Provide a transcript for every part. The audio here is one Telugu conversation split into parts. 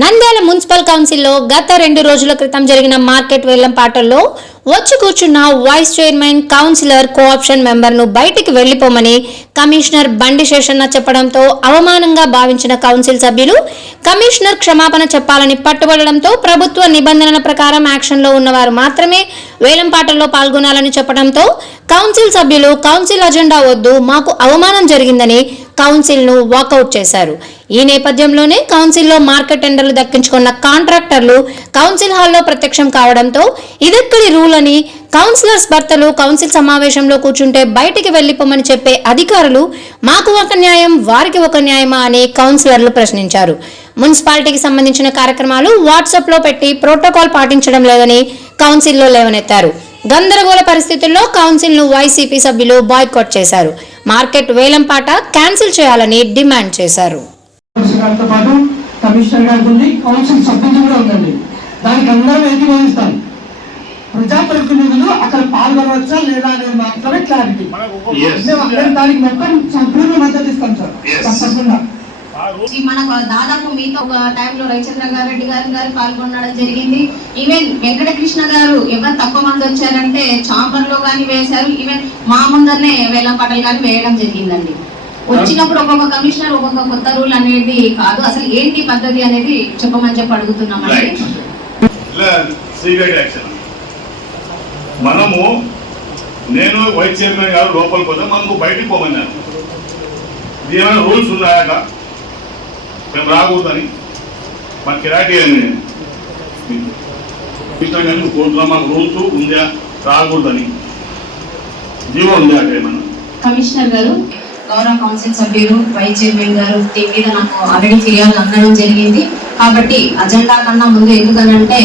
నంద్యాల మున్సిపల్ కౌన్సిల్లో గత 2 రోజుల క్రితం జరిగిన మార్కెట్ వేలంపాటల్లో వచ్చి కూర్చున్న వైస్ చైర్మన్ కౌన్సిలర్ కోఆప్షన్ మెంబర్ను బయటికి వెళ్లిపోమని కమిషనర్ బండి శేషన్న చెప్పడంతో అవమానంగా భావించిన కౌన్సిల్ సభ్యులు కమిషనర్ క్షమాపణ చెప్పాలని పట్టుబడడంతో ప్రభుత్వ నిబంధనల ప్రకారం యాక్షన్లో ఉన్నవారు మాత్రమే వేలంపాటల్లో పాల్గొనాలని చెప్పడంతో కౌన్సిల్ సభ్యులు కౌన్సిల్ అజెండా వద్దు, మాకు అవమానం జరిగిందని కౌన్సిల్ను వాకౌట్ చేశారు. ఈ నేపథ్యంలోనే కౌన్సిల్లో మార్కెట్ టెండర్లు దక్కించుకున్న కాంట్రాక్టర్లు కౌన్సిల్ హాల్లో ప్రత్యక్షం కావడంతో ఇదెక్కడి రూల్ అని, కౌన్సిలర్స్ భర్తలు కౌన్సిల్ సమావేశంలో కూర్చుంటే బయటికి వెళ్లిపోమని చెప్పే అధికారులు మాకు ఒక న్యాయం వారికి ఒక న్యాయమా అని కౌన్సిలర్లు ప్రశ్నించారు. మున్సిపాలిటీకి సంబంధించిన కార్యక్రమాలు వాట్సాప్లో పెట్టి ప్రోటోకాల్ పాటించడం లేదని కౌన్సిల్లో లేవనెత్తారు. గందరగోళ పరిస్థితుల్లో కౌన్సిల్ను వైసీపీ సభ్యులు బాయ్కాట్ చేశారు. మార్కెట్ వేలంపాట క్యాన్సిల్ చేయాలని డిమాండ్ చేశారు. ప్రజాప్రతినిధులు అక్కడ పాల్గొనవచ్చా లేదా అనేది మాత్రమే క్లారిటీ. దానికి మొత్తం సంపూర్ణ మద్దతు ఇస్తాం సార్. తప్పకుండా మనకు దాదాపు మీతో ఒక టైంలో రవిచంద్ర గారెడ్డి గారు పాల్గొనడం జరిగింది. ఈవెన్ వెంకటకృష్ణ గారు ఎవరు తక్కువ మంది వచ్చారంటే చాంబర్ లో కానీ వేశారు. ఈవెన్ మా ముందరనే వేలం పాటలు కానీ వేయడం జరిగిందండి. వచ్చినప్పుడు ఒక్కొక్క కమిషనర్ ఒక్కొక్క కొత్త రూల్ అనేది కాదు, అసలు ఏంటి పద్ధతి అనేది చెప్పమని చెప్పి అడుగుతున్నామండి. మనము నేను వైస్ చైర్మన్ గారు లోపలికి పోతే మనకు బయటికి పోమన్నారు. ఇది ఏమైనా రూల్స్ ఉన్నాయట, మేము రాకూడదని మన కిరాటీ అని కానీ కోర్టులో మాకు రూల్స్ ఉందా రాకూడదని జీవో ఉందా అక్కడ ఏమన్నా? కమిషనర్ గారు, గౌరవ కౌన్సిల్ సభ్యులు, వైస్ చైర్మన్ గారు దీని మీద నాకు ఆల్రెడీ ఫిర్యాదు అందడం జరిగింది. కాబట్టి అజెండా కన్నా ముందు, ఎందుకనంటే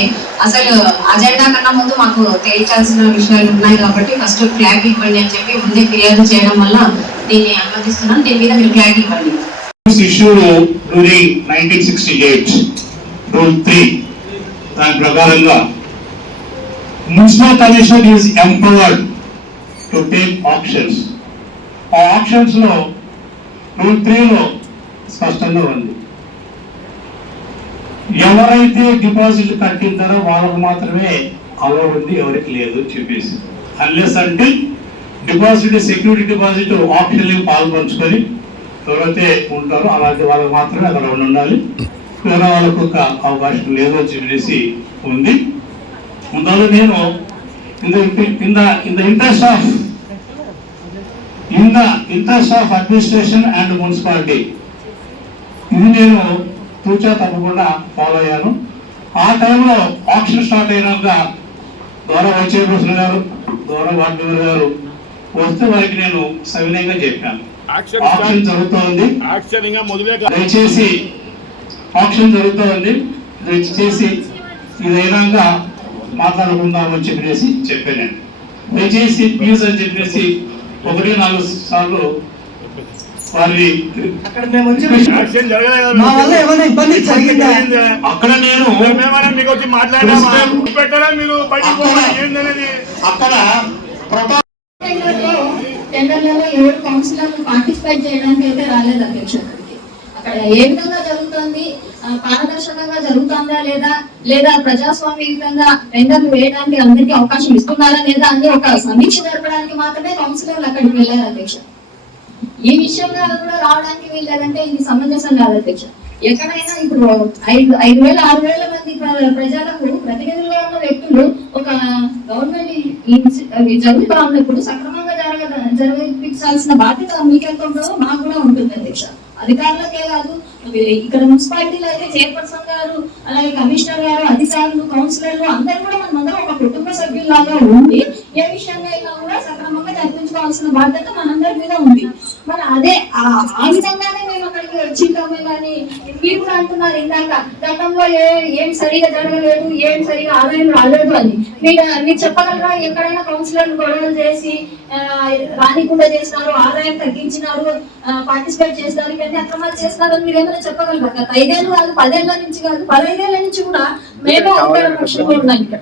అసలు అజెండా కన్నా ముందు మాకు తేల్చాల్సిన విషయాలు ఉన్నాయి కాబట్టి ఫస్ట్ క్లారిటీ ఇవ్వండి అని చెప్పి ముందే ఫిర్యాదు చేయడం వల్ల దీన్ని అనుమతిస్తున్నాను. దీని మీద మీరు క్లారిటీ ఇవ్వండి. Issued during 1968 Rule 3 దాని ప్రకారంగా municipal commission is empowered to take options. ఆ ఆప్షన్స్ లో రూల్ 3 లో స్పష్టంగా ఉంది, ఎవరైతే డిపాజిట్ కట్టింటారో వాళ్ళకు మాత్రమే అలౌడ్ ఉంది, ఎవరికి లేదు చెప్పేసి. అన్లెస్ అంటే డిపాజిట్ సెక్యూరిటీ డిపాజిట్ ఆప్షన్ పాల్పంచుకొని ఎవరైతే ఉంటారో అలాంటి వాళ్ళకి మాత్రమే అక్కడ ఉండాలి, వేరే వాళ్ళకు ఒక అవకాశం లేదు అని చెప్పేసి ఉంది. అందువల్ల నేను in the interest of administration and municipality ఇది నేను తూచా తప్పకుండా ఫాలో అయ్యాను. ఆ టైంలో ఆప్షన్ స్టార్ట్ అయినాక గౌరవ వైస్ చైర్మన్ గారు, గౌరవ వార్డు మెంబర్ గారు వస్తే వారికి నేను సవినయంగా చెప్పాను, ఆప్షన్ జరుగుతోంది, దయచేసి ఆప్షన్ జరుగుతోంది, దయచేసి ఇదైనాక మాట్లాడుకుందామని చెప్పేసి చెప్పాను. నేను దయచేసి ప్లీజ్ అని చెప్పేసి 1-4 సార్లు వారి అక్కడ నేను అక్కడ టెండర్లలో 7 కౌన్సిలర్లు పార్టిసిపేట్ చేయడానికి అయితే రాలేదు అధ్యక్షుడికి. అక్కడ ఏ విధంగా జరుగుతుంది, పారదర్శకంగా జరుగుతుందా లేదా ప్రజాస్వామ్యంగా టెండర్లు వేయడానికి అందరికీ అవకాశం ఇస్తున్నారా లేదా అని ఒక సమీక్ష జరపడానికి మాత్రమే కౌన్సిలర్లు అక్కడికి వెళ్ళారు అధ్యక్ష. ఈ విషయంలో కూడా రావడానికి వీళ్ళదంటే ఇది సమంజసం కాదు అధ్యక్ష. ఎక్కడైనా ఇప్పుడు 5,000-6,000 మంది ప్రజలకు ప్రతినిధులుగా ఉన్న వ్యక్తులు ఒక గవర్నమెంట్ జరుగుతూ ఉన్నప్పుడు సక్రమంగా జరిపించాల్సిన బాధ్యత మీకెంత ఉంటుందో మాకు కూడా ఉంటుంది అధ్యక్ష. అధికారులకే కాదు, ఇక్కడ మున్సిపాలిటీలో అయితే చైర్పర్సన్ గారు, అలాగే కమిషనర్ గారు, అధికారులు, కౌన్సిలర్లు అందరూ కూడా మనమందరం ఒక కుటుంబ సభ్యుల్లాగా ఉండి ఏ విషయంగా అయినా కూడా సక్రమంగా జరిపించుకోవాల్సిన బాధ్యత మనందరి మీద ఉంది. మరి అదే ఆ విధంగానే మేము అక్కడికి వచ్చింటామే కానీ మీరు కూడా అంటున్నారు ఇందాక గతంలో ఏం సరిగా జరగలేదు, ఏం సరిగా ఆదాయం రాలేదు అని. మీరు చెప్పగలరా? ఎక్కడైనా కౌన్సిలర్లు గొడవలు చేసి రానికుండా చేసినారు, ఆదాయం తగ్గించినారు, పార్టిసిపేట్ చేసినారు, ఇవన్నీ అక్రమాలు చేసినారని మీరు ఏమైనా చెప్పగలరా? గత 5 ఏళ్ళు కాదు, 10 ఏళ్ల నుంచి కాదు, 15 ఏళ్ల నుంచి కూడా మేమే పక్షంగా ఉన్నాం ఇక్కడ.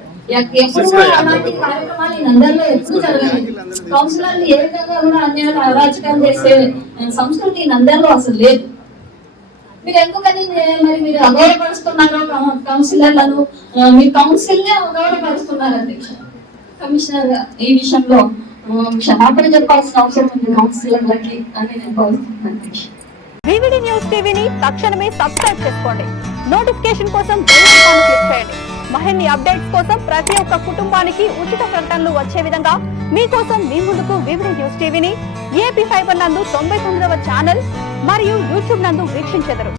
ఎప్పుడు కూడా అలాంటి కార్యక్రమాలు ఈ నంద్యాలలో ఎప్పుడు జరగలేదు. కౌన్సిలర్లు ఏ విధంగా కూడా అన్యాయాలు అరాచకాలు చేసే సంస్కృతి నంద్యాలలో అసలు లేదు. మీరు ఎందుకని మరి మీరు అగౌరవపరుస్తున్నారు కౌన్సిలర్లను, మీరు కౌన్సిల్ నే అగౌరవపరుస్తున్నారు అధ్యక్ష. కమిషనర్ ఈ విషయంలో క్షమాపణ చెప్పాల్సిన అవసరం ఉంది కౌన్సిలర్లకి అని నేను భావిస్తున్నాను అధ్యక్ష. వివిడి న్యూస్ టీవీని తక్షణమే సబ్స్క్రైబ్ చేసుకోండి. నోటిఫికేషన్ కోసం బెల్ ఐకాన్ క్లిక్ చేయండి. మరిన్ని అప్డేట్స్ కోసం ప్రతి ఒక్క కుటుంబానికి ఉచిత ప్రకటనలు వచ్చే విధంగా మీకోసం మీ ముందుకు వివిడి న్యూస్ టీవీని ఏపీ ఫైబర్ నందు 99వ ఛానల్ మరియు యూట్యూబ్ నందు వీక్షించెదరు.